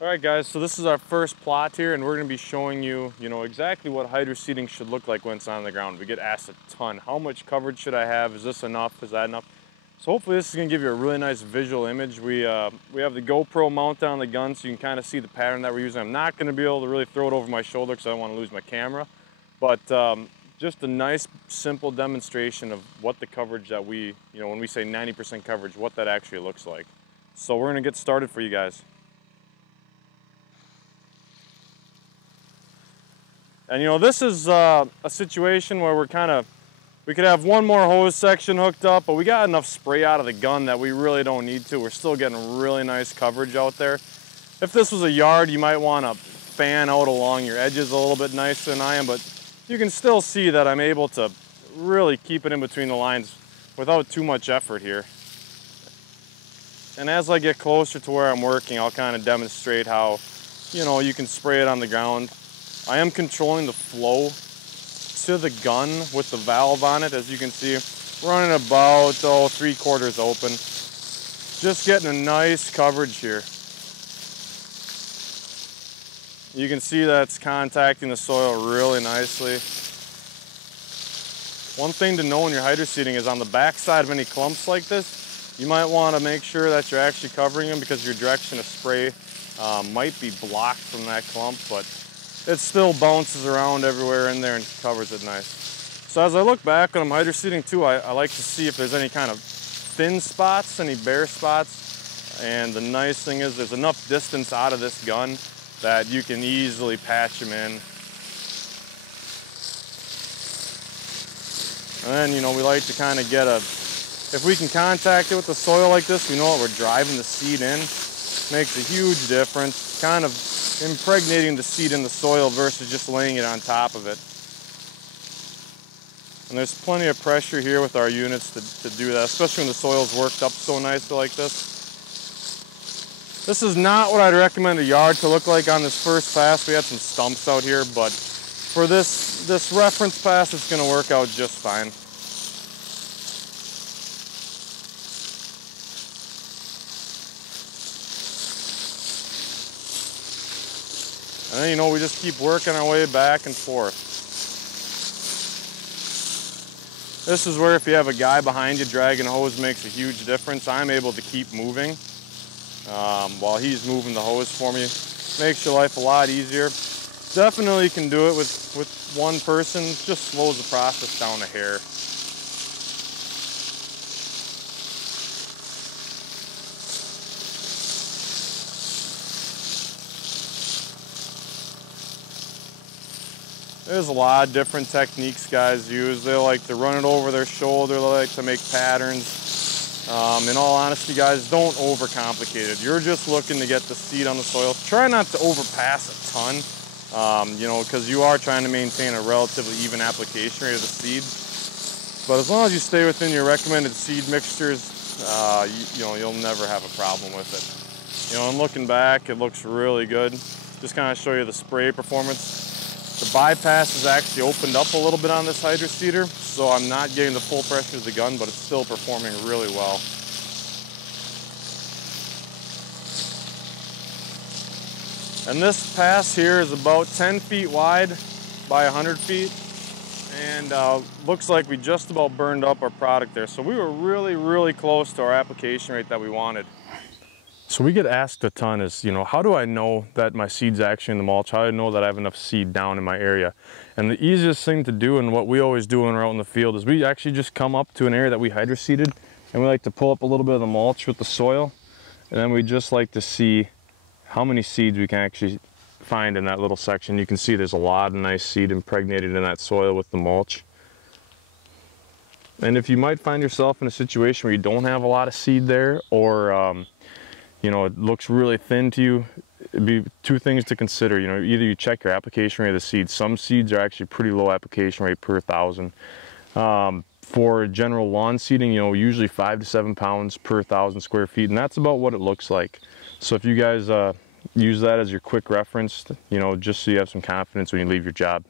All right, guys, so this is our first plot here, and we're going to be showing you, exactly what hydroseeding should look like when it's on the ground. We get asked a ton. How much coverage should I have? Is this enough? Is that enough? So hopefully this is going to give you a really nice visual image. We have the GoPro mounted on the gun, so you can kind of see the pattern that we're using. I'm not going to be able to really throw it over my shoulder because I don't want to lose my camera, but just a nice, simple demonstration of what the coverage that we, when we say 90% coverage, what that actually looks like. So we're going to get started for you guys. And this is a situation where we could have one more hose section hooked up, but we got enough spray out of the gun that we really don't need to. We're still getting really nice coverage out there. If this was a yard, you might want to fan out along your edges a little bit nicer than I am, but you can still see that I'm able to really keep it in between the lines without too much effort here. And as I get closer to where I'm working, I'll kind of demonstrate how, you can spray it on the ground. I am controlling the flow to the gun with the valve on it, as you can see. Running about 3/4 open. Just getting a nice coverage here. You can see that it's contacting the soil really nicely. One thing to know when you're hydroseeding is on the back side of any clumps like this, you might want to make sure that you're actually covering them because your direction of spray might be blocked from that clump, but it still bounces around everywhere in there and covers it nice. So as I look back when I'm hydroseeding too, I like to see if there's any kind of thin spots, any bare spots. And the nice thing is there's enough distance out of this gun that you can easily patch them in. And then, we like to kind of get if we can contact it with the soil like this, we know what we're driving the seed in. Makes a huge difference. Kind of impregnating the seed in the soil versus just laying it on top of it. And there's plenty of pressure here with our units to do that, especially when the soil's worked up so nicely like this. This is not what I'd recommend a yard to look like on this first pass. We had some stumps out here, but for this reference pass, it's going to work out just fine. And then, we just keep working our way back and forth. This is where if you have a guy behind you dragging a hose makes a huge difference. I'm able to keep moving while he's moving the hose for me. Makes your life a lot easier. Definitely can do it with one person. Just slows the process down a hair. There's a lot of different techniques guys use. They like to run it over their shoulder. They like to make patterns. In all honesty, guys, don't overcomplicate it. You're just looking to get the seed on the soil. Try not to overpass a ton, because you are trying to maintain a relatively even application rate of the seed. But as long as you stay within your recommended seed mixtures, you'll never have a problem with it. And looking back, it looks really good. Just kind of show you the spray performance. The bypass is actually opened up a little bit on this hydroseeder, so I'm not getting the full pressure of the gun, but it's still performing really well. And this pass here is about 10 feet wide by 100 feet, and looks like we just about burned up our product there. So we were really, really close to our application rate that we wanted. So we get asked a ton is, how do I know that my seed's actually in the mulch? How do I know that I have enough seed down in my area? And the easiest thing to do, and what we always do when we're out in the field, is we actually just come up to an area that we hydroseeded, and we like to pull up a little bit of the mulch with the soil, and then we just like to see how many seeds we can actually find in that little section. You can see there's a lot of nice seed impregnated in that soil with the mulch. And if you might find yourself in a situation where you don't have a lot of seed there, or it looks really thin to you, it'd be two things to consider. Either you check your application rate of the seeds. Some seeds are actually pretty low application rate per 1,000. For general lawn seeding, usually 5 to 7 pounds per 1,000 square feet, and that's about what it looks like. So if you guys use that as your quick reference, just so you have some confidence when you leave your job.